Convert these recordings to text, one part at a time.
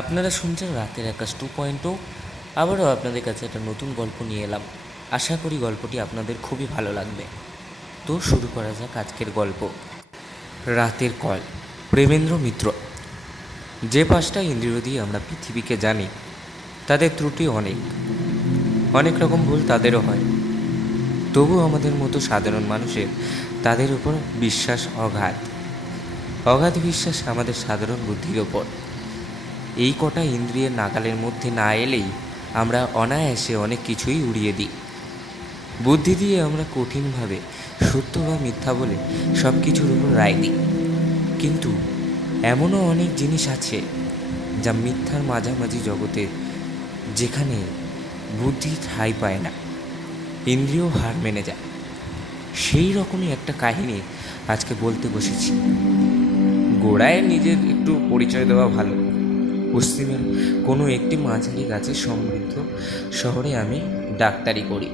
আপনারা শুনছেন রাতের আকাশ 2.0। আবারও আপনাদের কাছে একটা নতুন গল্প নিয়ে এলাম। আশা করি গল্পটি আপনাদের খুবই ভালো লাগবে। তো শুরু করা যাক আজকের গল্প। রাতের কল। প্রেমেন্দ্র মিত্র। যে পাঁচটা ইন্দ্রিয় দিয়ে আমরা পৃথিবীকে জানি, তাদের ত্রুটি অনেক অনেক রকম ভুল তাদেরও হয়। তবু আমাদের মতো সাধারণ মানুষের তাদের উপর বিশ্বাস অগাধ বিশ্বাস আমাদের সাধারণ বুদ্ধির ওপর। এই কটা ইন্দ্রিয়ের নাগালের মধ্যে না এলেই আমরা অনায়াসে অনেক কিছুই উড়িয়ে দিই। বুদ্ধি দিয়ে আমরা কঠিনভাবে সত্য বা মিথ্যা বলে সব কিছুর উপর রায় দিই। কিন্তু এমনও অনেক জিনিস আছে যা মিথ্যার মাঝামাঝি জগতে, যেখানে বুদ্ধি ঠাঁই পায় না, ইন্দ্রিয় হার মেনে যায়। সেই রকমই একটা কাহিনী আজকে বলতে বসেছি। গোড়ায় নিজের একটু পরিচয় দেওয়া ভালো। পশ্চিমের কোনো একটি মাঝারি গাছের সমৃদ্ধ শহরে আমি ডাক্তারি করি।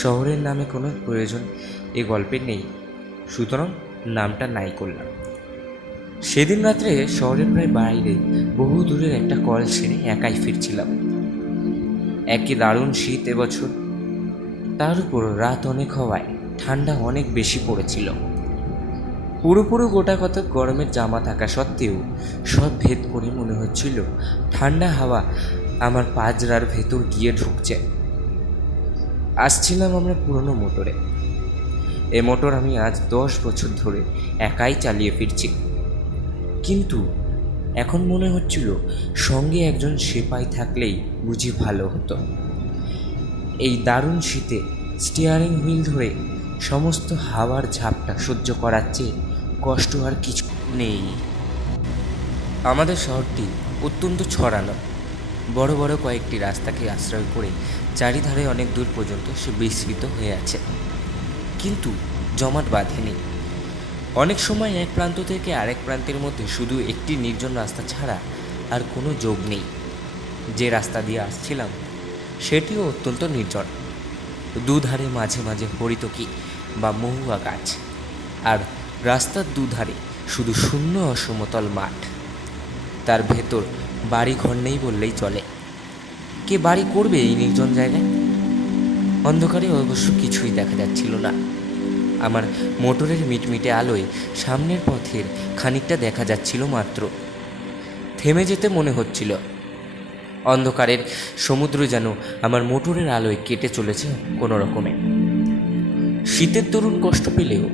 শহরের নামে কোনো প্রয়োজন এ গল্পে নেই, সুতরাং নামটা নাই করলাম। সেদিন রাত্রে শহরের প্রায় বাইরে বহু দূরের একটা কল ছেড়ে একাই ফিরছিলাম। একই দারুণ শীত এবছর, তার উপর রাত অনেক হওয়ায় ঠান্ডা অনেক বেশি পড়েছিল। পুরোপুরো গোটা কত গরমের জামা থাকা সত্ত্বেও সব ভেদ করে মনে হচ্ছিল ঠান্ডা হাওয়া আমার পাজরার ভেতর গিয়ে ঢুকছে। আসছিলাম আমরা পুরনো মোটরে। এ মোটর আমি আজ 10 বছর ধরে একাই চালিয়ে ফিরছি। কিন্তু এখন মনে হচ্ছিল সঙ্গে একজন সেপাই থাকলেই বুঝি ভালো হতো। এই দারুণ শীতে স্টিয়ারিং হুইল ধরে সমস্ত হাওয়ার ঝাপটা সহ্য করার চেয়ে কষ্ট আর কিছু নেই। আমাদের শহরটি অত্যন্ত ছড়ানো। বড় বড় কয়েকটি রাস্তাকে আশ্রয় করে চারিধারে অনেক দূর পর্যন্ত সে বিস্তৃত হয়ে আছে, কিন্তু জমাট বাঁধেনি। অনেক সময় এক প্রান্ত থেকে আরেক প্রান্তের মধ্যে শুধু একটি নির্জন রাস্তা ছাড়া আর কোনো যোগ নেই। যে রাস্তা দিয়ে আসছিলাম সেটিও অত্যন্ত নির্জন। দুধারে মাঝে মাঝে হরিতকি বা মহুয়া গাছ, আর রাস্তার দুধারে শুধু শূন্য অসমতল মাঠ। তার ভেতর বাড়ি ঘর নেই বললেই চলে। কে বাড়ি করবে এই নির্জন জায়গায়? অন্ধকারে অবশ্য কিছুই দেখা যাচ্ছিল না। আমার মোটরের মিটমিটে আলোয় সামনের পথের খানিকটা দেখা যাচ্ছিল মাত্র। থেমে যেতে মনে হচ্ছিল। অন্ধকারের সমুদ্র যেন আমার মোটরের আলোয় কেটে চলেছে কোনো রকমে। শীতের দরুন কষ্ট পেলেও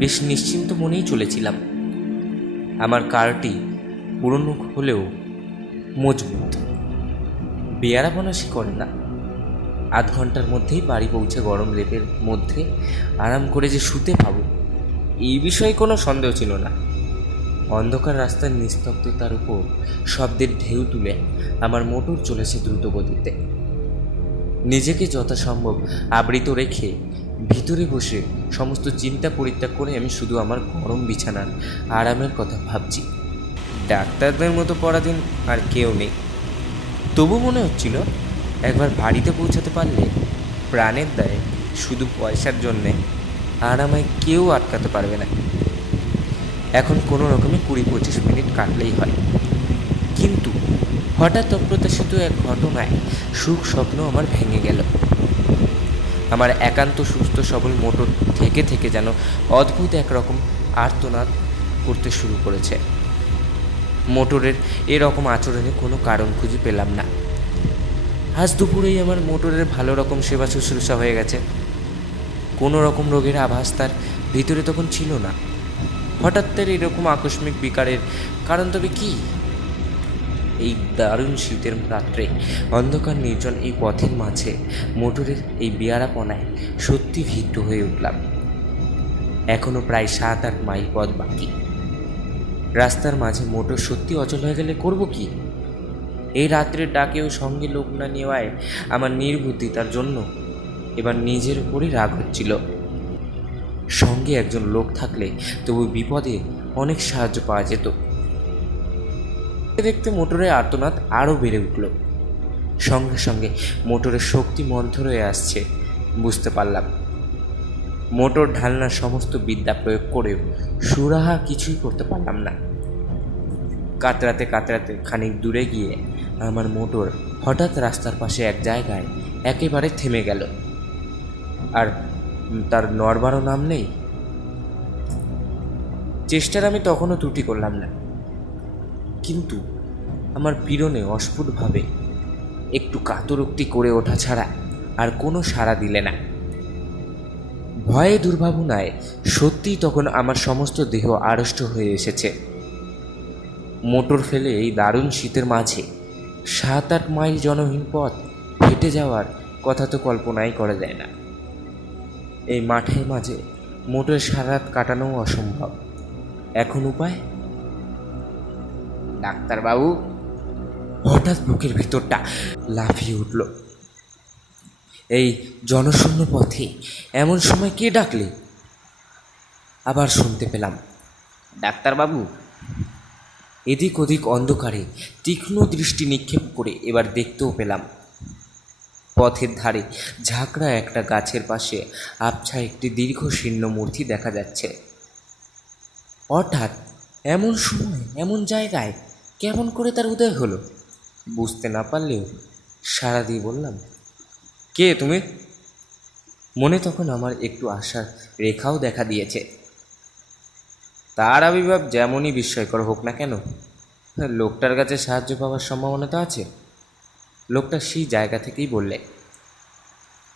বেশ নিশ্চিন্ত মনেই চলেছিলাম। আমার কারটি পুরনো হলেও মজবুত, বেয়ারাপনা সে করে না। আধ ঘন্টার মধ্যেই বাড়ি পৌঁছে গরম লেপের মধ্যে আরাম করে যে শুতে পাবো, এই বিষয়ে কোনো সন্দেহ ছিল না। অন্ধকার রাস্তার নিস্তব্ধতার উপর শব্দের ঢেউ তুলে আমার মোটর চলেছে দ্রুত গতিতে। নিজেকে যথাসম্ভব আবৃত রেখে ভিতরে বসে সমস্ত চিন্তা পরিত্যাগ করে আমি শুধু আমার গরম বিছানার আরামের কথা ভাবছি। ডাক্তারদের মতো পরাধীন আর কেউ নেই। তবু মনে হচ্ছিল একবার বাড়িতে পৌঁছাতে পারলে প্রাণের দায়ে শুধু পয়সার জন্যে আর আমায় কেউ আটকাতে পারবে না। এখন কোনো রকমে 20-25 মিনিট কাটলেই হয়। কিন্তু হঠাৎ অপ্রত্যাশিত এক ঘটনায় সুখ স্বপ্ন আমার ভেঙে গেল। আমার একান্ত সুস্থ সবল মোটর থেকে থেকে যেন অদ্ভুত একরকম আর্তনাদ করতে শুরু করেছে। মোটরের এরকম আচরণে কোনো কারণ খুঁজে পেলাম না। আজ দুপুরেই আমার মোটরের ভালো রকম সেবা শুশ্রূষা হয়ে গেছে। কোনো রকম রোগের আভাস তার ভিতরে তখন ছিল না। হঠাৎ তার এরকম আকস্মিক বিকারের কারণ তবে কি? এই দারুণ শীতের রাত্রে অন্ধকার নির্জন এই পথের মাঝে মোটরের এই বেয়ারাপনায় সত্যি ভীত হয়ে উঠলাম। এখনও প্রায় 7-8 মাইল পথ বাকি। রাস্তার মাঝে মোটর সত্যি অচল হয়ে গেলে করব কি? এই রাত্রের ডাকেও সঙ্গে লোক না নেওয়ায় আমার নির্বুদ্ধিতার জন্য এবার নিজের উপরই রাগ হচ্ছিল। সঙ্গে একজন লোক থাকলে তবু বিপদে অনেক সাহায্য পাওয়া যেত। দেখতে মোটরের আর্তনাদ আরও বেড়ে উঠল। সঙ্গে সঙ্গে মোটরের শক্তি মন্থর হয়ে আসছে বুঝতে পারলাম। মোটর ঢালনার সমস্ত বিদ্যা প্রয়োগ করেও সুরাহা কিছুই করতে পারলাম না। কাতরাতে কাতরাতে খানিক দূরে গিয়ে আমার মোটর হঠাৎ রাস্তার পাশে এক জায়গায় একেবারে থেমে গেল, আর তার নড়বারও নাম নেই। চেষ্টার আমি তখনও ত্রুটি করলাম না, কিন্তু আমার পীড়নে অস্ফুটভাবে একটু কাতরোক্তি করে ওঠা ছাড়া আর কোনো সাড়া দিলে না। ভয়ে দুর্ভাবনায় সত্যিই তখন আমার সমস্ত দেহ আড়ষ্ট হয়ে এসেছে। মোটর ফেলে এই দারুণ শীতের মাঝে 7-8 মাইল জনহীন পথ হেঁটে যাওয়ার কথা তো কল্পনাই করা যায় না। এই মাঠের মাঝে মোটর সারা রাত কাটানোও অসম্ভব। এখন উপায়? ডাক্তারবাবু! হঠাৎ বুকের ভিতরটা লাফিয়ে উঠল। এই জনশূন্য পথে এমন সময় কে ডাকলে? আবার শুনতে পেলাম, ডাক্তারবাবু। এদিক ওদিক অন্ধকারে তীক্ষ্ণ দৃষ্টি নিক্ষেপ করে এবার দেখতেও পেলাম পথের ধারে ঝাঁকড়া একটা গাছের পাশে আবছা একটি দীর্ঘ শীর্ণ মূর্তি দেখা যাচ্ছে। হঠাৎ এমন সময় এমন জায়গায় কেমন করে তার উদয় হলো বুঝতে না পারলেও সাড়া দিয়ে বললাম, কে তুমি? মনে তখন আমার একটু আশার রেখাও দেখা দিয়েছে। তার আবির্ভাব যেমনই বিস্ময়কর হোক না কেন, লোকটার কাছে সাহায্য পাওয়ার সম্ভাবনা তো আছে। লোকটা সেই জায়গা থেকেই বললে,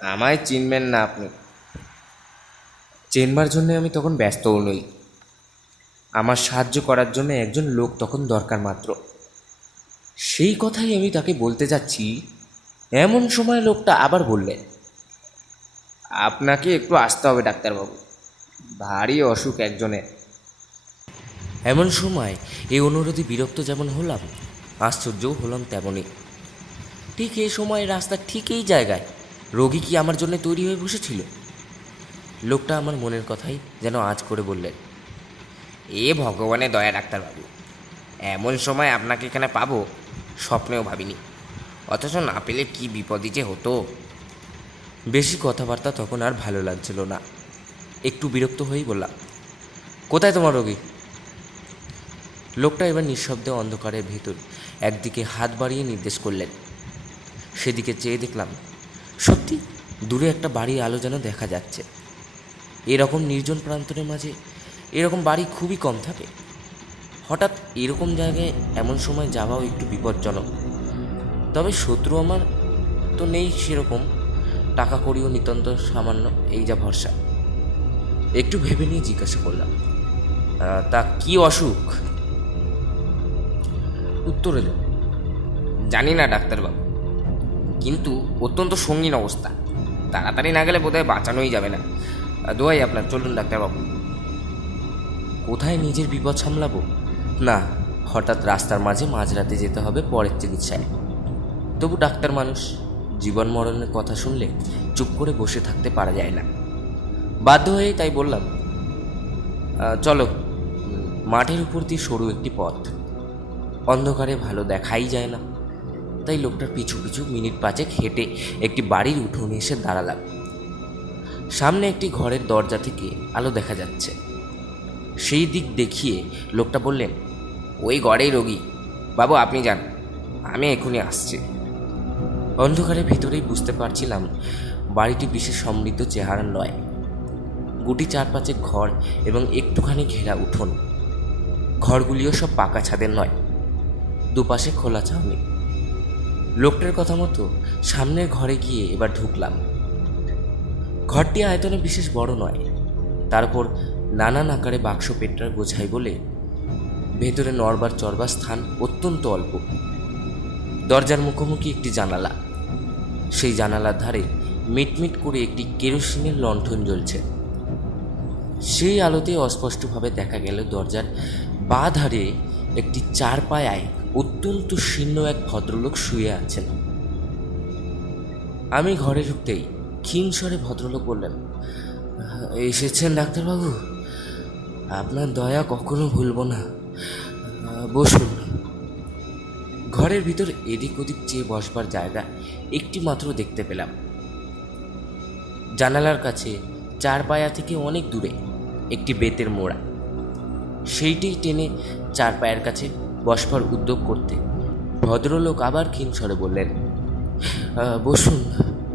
আমায় চিনবেন না আপনি? চেনবার জন্য আমি তখন ব্যস্তও নই। আমার সাহায্য করার জন্য একজন লোক তখন দরকার মাত্র। সেই কথাই আমি তাকে বলতে যাচ্ছি, এমন সময় লোকটা আবার বললেন, আপনাকে একটু আসতে হবে ডাক্তারবাবু, ভারী অসুখ একজনের। এমন সময় এই অনুরোধে বিরক্ত যেমন হলাম, আশ্চর্যও হলাম তেমনই। ঠিক এই সময় রাস্তার ঠিক এই জায়গায় রোগী কি আমার জন্য তৈরি হয়ে বসেছিল? লোকটা আমার মনের কথাই যেন আঁচ করে বললেন, এ ভগবানের দয়া ডাক্তারবাবু, এমন সময় আপনাকে এখানে পাবো স্বপ্নেও ভাবিনি, অথচ না পেলে কি বিপদই যে হতো। বেশি কথাবার্তা তখন আর ভালো লাগছিল না। একটু বিরক্ত হয়েই বললাম, কোথায় তোমার রোগী? লোকটা এবার নিঃশব্দে অন্ধকারের ভেতর একদিকে হাত বাড়িয়ে নির্দেশ করলেন। সেদিকে চেয়ে দেখলাম, সত্যি দূরে একটা বাড়ির আলো যেন দেখা যাচ্ছে। এরকম নির্জন প্রান্তরের মাঝে এরকম বাড়ি খুবই কম থাকে। হঠাৎ এরকম জায়গায় এমন সময় যাওয়াও একটু বিপজ্জনক। তবে শত্রু আমার তো নেই সেরকম, টাকা কড়িও নিতান্ত সামান্য, এই যা ভরসা। একটু ভেবে নিয়ে জিজ্ঞাসা করলাম, তা কি অসুখ? উত্তর এলো, জানি না ডাক্তারবাবু, কিন্তু অত্যন্ত সঙ্গীন অবস্থা, তাড়াতাড়ি না গেলে বোধহয় বাঁচানোই যাবে না। দোয়াই আপনার, চলুন ডাক্তারবাবু। কোথায় নিজের বিপদ সামলাবো? না, হঠাৎ রাস্তার মাঝে মাঝরাতে যেতে হবে পরের চিকিৎসায়। তবু ডাক্তার মানুষ, জীবন মরণের কথা শুনলে চুপ করে বসে থাকতে পারা যায় না। বাধ্য হয়েই তাই বললাম, চলো। মাঠের উপর দিয়ে সরু একটি পথ, অন্ধকারে ভালো দেখাই যায় না। তাই লোকটার পিছু পিছু মিনিট 5 হেঁটে একটি বাড়ির উঠোনে এসে দাঁড়ালাম। সামনে একটি ঘরের দরজা থেকে আলো দেখা যাচ্ছে। সেই দিক দেখিয়ে লোকটা বললেন, ওই ঘরেই রোগী বাবু, আপনি যান, আমি এখনই আসছি। অন্ধকারের ভিতরেই বুঝতে পারছিলাম বাড়িটি বিশেষ সমৃদ্ধ চেহারা নয়। গুটি 4-5 ঘর এবং একটুখানি ঘেরা উঠোন। ঘরগুলিও সব পাকা ছাদের নয়, দুপাশে খোলা ছাউনি। লোকটার কথা মতো সামনের ঘরে গিয়ে এবার ঢুকলাম। ঘরটি আয়তনে বিশেষ বড় নয়, তারপর নানান আকারে বাক্স পেট্রার গোছাই বলে ভেতরে নড়বার চড়বার স্থান অত্যন্ত অল্প। দরজার মুখোমুখি একটি জানালা, সেই জানালার ধারে মিটমিট করে একটি কেরোসিনের লণ্ঠন জ্বলছে। সেই আলোতে অস্পষ্টভাবে দেখা গেল দরজার বাঁ ধারে একটি 4 পায়ায় অত্যন্ত শীর্ণ এক ভদ্রলোক শুয়ে আছেন। আমি ঘরে ঢুকতেই ক্ষীণ স্বরে ভদ্রলোক বললেন, এসেছেন ডাক্তারবাবু, আপনার দয়া কখনো ভুলব না, বসুন। ঘরের ভিতর এদিক ওদিক চেয়ে বসবার জায়গা একটি মাত্র দেখতে পেলাম। জানালার কাছে 4 পায়া থেকে অনেক দূরে একটি বেতের মোড়া, সেইটিই টেনে 4 পায়ের কাছে বসবার উদ্যোগ করতে ভদ্রলোক আবার ক্ষীণ স্বরে বললেন, বসুন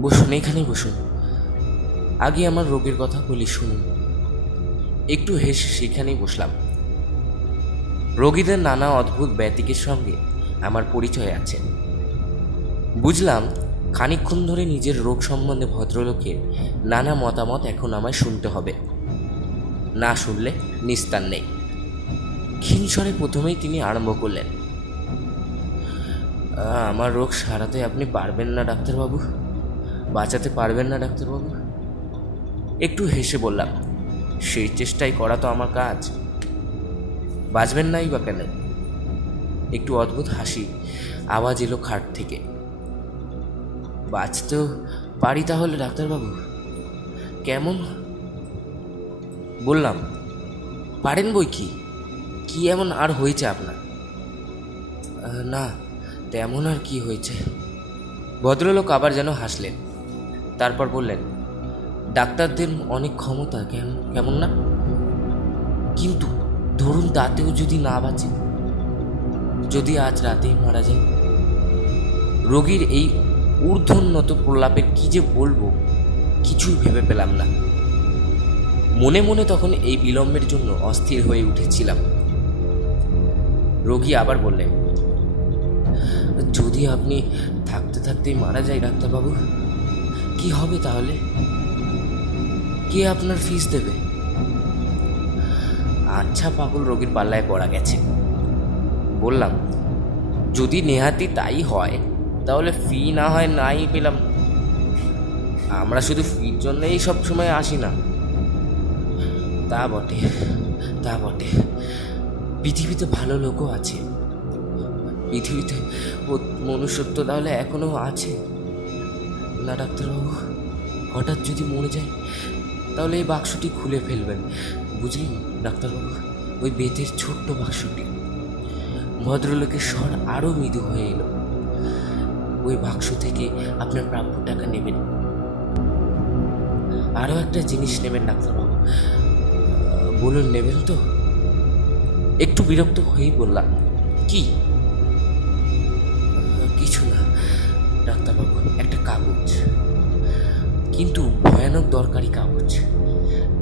বসুন, এখানেই বসুন। আগে আমার রোগের কথা বলি, শুনুন। একটু হেসে সেখানেই বসলাম। রোগীদের নানা অদ্ভুত ব্যতিকের সঙ্গে আমার পরিচয় আছে। বুঝলাম খানিকক্ষণ ধরে নিজের রোগ সম্বন্ধে ভদ্রলোকের নানা মতামত এখন আমায় শুনতে হবে, না শুনলে নিস্তার নেই। ক্ষীণ স্বরে প্রথমেই তিনি আরম্ভ করলেন, আমার রোগ সারাতে আপনি পারবেন না ডাক্তারবাবু, বাঁচাতে পারবেন না ডাক্তারবাবু। একটু হেসে বললাম, সেই চেষ্টাই করা তো আমার কাজ, বাঁচবেন নাই বা কেন? একটু অদ্ভুত হাসি আওয়াজ এলো খাট থেকে। বাঁচতেও পারি তাহলে ডাক্তারবাবু? কেমন? বললাম, পারেন বই কি, কি এমন আর হয়েছে আপনার? না তেমন আর কি হয়েছে। ভদ্রলোক আবার যেন হাসলেন, তারপর বললেন, ডাক্তারদের অনেক ক্ষমতা, কেমন না? কিন্তু ধরুন তাতেও যদি না বাঁচে, যদি আজ রাতেই মারা যায়? রোগীর এই ঊর্ধ্বোন্নত প্রলাপের কি যে বলবো কিছুই ভেবে পেলাম না। মনে মনে তখন এই বিলম্বের জন্য অস্থির হয়ে উঠেছিলাম। রোগী আবার বললেন, যদি আপনি থাকতে থাকতেই মারা যায় ডাক্তারবাবু, কি হবে তাহলে? কে আপনার ফিস দেবে? আচ্ছা পাগল রোগীর পাল্লায় পড়া গেছে। বললাম, যদি নেহাতি তাই হয় তাহলে ফি না হয় নাই পেলাম, আমরা শুধু ফির জন্যই সব সময় আসি না। তা বটে, তা বটে, পৃথিবীতে ভালো লোকও আছে, পৃথিবীতে মনুষ্যত্ব তাহলে এখনো আছে না ডাক্তারবাবু? হঠাৎ যদি মরে যায় তাহলে এই বাক্সটি খুলে ফেলবেন, বুঝলেন ডাক্তারবাবু? ওই বেতের ছোট্ট বাক্সটি। ভদ্রলোকের স্বর আরও মৃদু হয়ে এলো। ওই বাক্স থেকে আপনার প্রাপ্য টাকা নেবেন, আরও একটা জিনিস নেবেন ডাক্তারবাবু। বলুন, নেবেন তো? একটু বিরক্ত হয়েই বললাম, কি? কিছু না ডাক্তারবাবু, একটা কাগজ, কিন্তু ভয়ানক দরকারি কাগজ।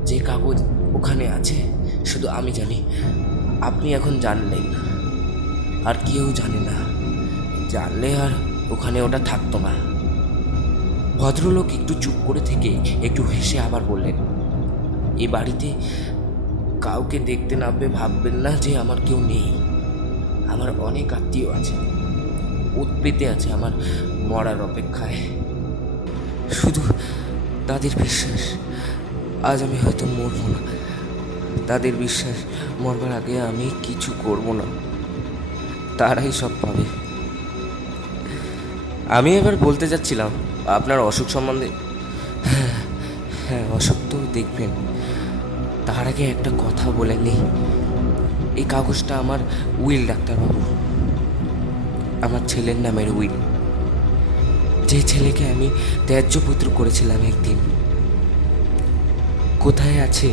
যে কাগজ ওখানে আছে শুধু আমি জানি, আপনি এখন জানলেন, আর কেউ জানে না। জানলে আর ওখানে ওটা থাকতো না। ভদ্রলোক একটু চুপ করে থেকে একটু হেসে আবার বললেন, এই বাড়িতে কাউকে দেখতে না পেয়ে ভাববেন না যে আমার কেউ নেই। আমার অনেক আত্মীয় আছে, উৎপেতে আছে আমার মরার অপেক্ষায়। শুধু তাদের বিশ্বাস আজ আমি হয়তো মরব না, তাদের বিশ্বাস মরবার আগে আমি কিছু করব না, তারাই সব পাবে। আমি এবার বলতে যাচ্ছিলাম আপনার অসুখ সম্বন্ধে। হ্যাঁ, অসুখ তো দেখবেন, তার আগে একটা কথা বলে নেই। এই কাগজটা আমার উইল ডাক্তারবাবু, আমার ছেলের নামের উইল। যে ছেলেকে আমি ত্যায্য পুত্র করেছিলাম একদিন, কোথায় আছে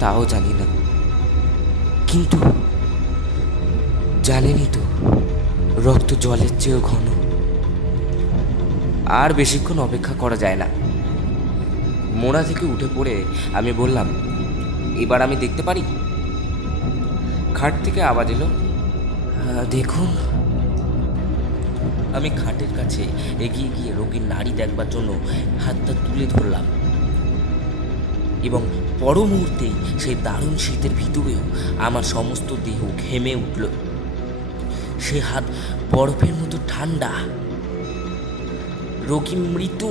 তাও জানি না। কিন্তু জানেনই তো, রক্ত জলের চেয়েও ঘন। আর বেশিক্ষণ অপেক্ষা করা যায় না। মোড়া থেকে উঠে পড়ে আমি বললাম, এবার আমি দেখতে পারি? খাট থেকে আওয়াজ এলো, দেখুন। আমি খাটের কাছে এগিয়ে গিয়ে রোগীর নাড়ি দেখবার জন্য হাতটা তুলে ধরলাম, এবং পর মুহূর্তেই সেই দারুণ শীতের ভিতরেও আমার সমস্ত দেহ ঘেমে উঠল। সে হাত বরফের মতো ঠান্ডা। রোগী মৃত।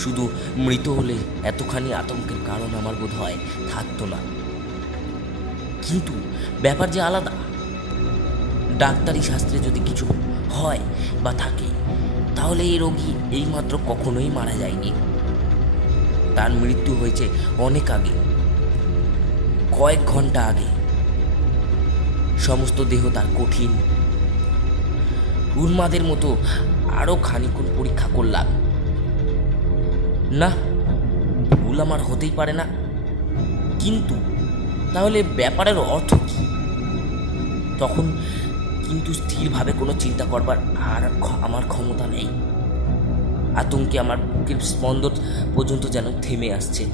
শুধু মৃত হলে এতখানি আতঙ্কের কারণ আমার বোধ হয় থাকতো না। কিন্তু ব্যাপার যে আলাদা। ডাক্তারি শাস্ত্রে যদি কিছু হয় বা থাকে, তাহলে এই রোগী এইমাত্র কখনোই মারা যায়নি। তার মৃত্যু হয়েছে অনেক আগে, কয়েক ঘন্টা আগে। সমস্ত দেহ তার কঠিন। উন্মাদের মতো আরও খানিকক্ষণ পরীক্ষা করলাম। না, ভুল আমার হতেই পারে না। কিন্তু তাহলে ব্যাপারের অর্থ কি? তখন কিন্তু স্থিরভাবে কোনো চিন্তা করবার আর আমার ক্ষমতা নেই। আতঙ্কে আমার বুকের স্পন্দন পর্যন্ত যেন থেমে আসছে।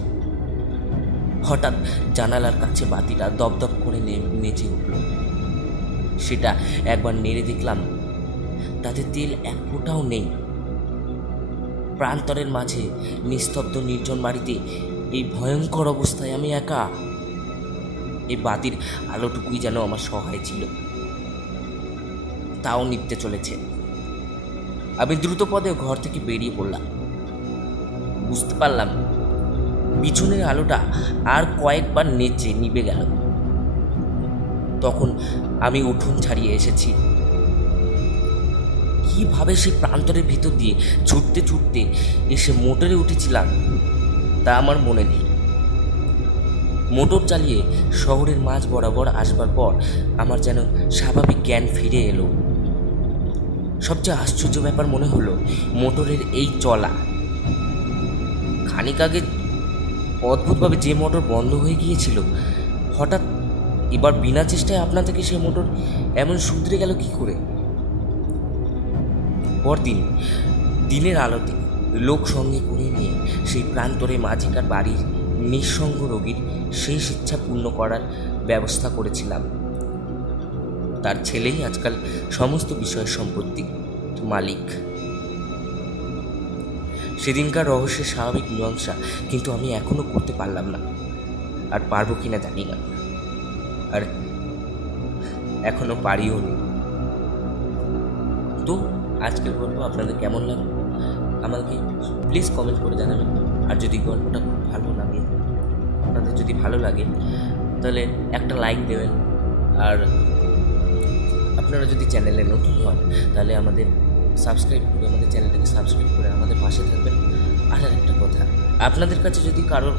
হঠাৎ জানালার কাছে বাতিটা দপদপ করে নেচে উঠল। সেটা একবার নেড়ে দেখলাম, তাতে তেল এক ফোঁটাও নেই। প্রান্তরের মাঝে নিস্তব্ধ নির্জন বাড়িতে এই ভয়ঙ্কর অবস্থায় আমি একা। এই বাতির আলোটুকুই যেন আমার সহায় ছিল, তাও নিভতে চলেছে। আমি দ্রুত পদে ঘর থেকে বেরিয়ে পড়লাম। বুঝতে পারলাম পিছনের আলোটা আর কয়েকবার নেচে নিভে গেল। তখন আমি উঠোন ছাড়িয়ে এসেছি। কিভাবে সেই প্রান্তরের ভিতর দিয়ে ছুটতে ছুটতে এসে মোটরে উঠেছিলাম তা আমার মনে নেই। মোটর চালিয়ে শহরের মাঝ বরাবর আসবার পর আমার যেন স্বাভাবিক জ্ঞান ফিরে এলো। সবচেয়ে আশ্চর্য ব্যাপার মনে হলো মোটরের এই চলা। খানিক আগে অদ্ভুতভাবে যে মোটর বন্ধ হয়ে গিয়েছিল, হঠাৎ এবার বিনা চেষ্টায় আপনা থেকে সে মোটর এমন শুধরে গেল কি করে? পরদিন দিনের আলোতে লোক সঙ্গে করে নিয়ে সেই প্রান্তরে মাঝিকার বাড়ির নিঃসঙ্গ রোগীর শেষ ইচ্ছা পূর্ণ করার ব্যবস্থা করেছিলাম। তার ছেলেই আজকাল সমস্ত বিষয় সম্পত্তির মালিক। সেদিনকার রহস্যের স্বাভাবিক মীমাংসা কিন্তু আমি এখনো করতে পারলাম না, আর পারবো কিনা জানি না, আর এখনো পারিও নি। তো আজকের গল্প আপনাদের কেমন লাগলো আমাকে প্লিজ কমেন্ট করে জানাবেন। আর যদি গল্পটা খুব ভালো লাগে, আপনাদের যদি ভালো লাগে তাহলে একটা লাইক দেবেন। আর আপনারা যদি চ্যানেলে নতুন হন তাহলে আমাদের চ্যানেলটাকে সাবস্ক্রাইব করে আমাদের পাশে থাকবেন। আর একটা কথা, আপনাদের কাছে যদি কারোর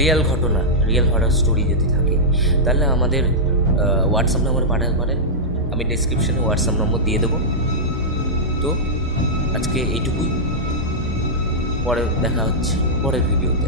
রিয়েল ঘটনা, রিয়েল হরর স্টোরি যদি থাকে তাহলে আমাদের হোয়াটসঅ্যাপ নম্বরে পাঠাতে পারেন। আমি ডেসক্রিপশনে হোয়াটসঅ্যাপ নম্বর দিয়ে দেবো। তো আজকে এইটুকুই, পরে দেখা হচ্ছে পরের ভিডিওতে।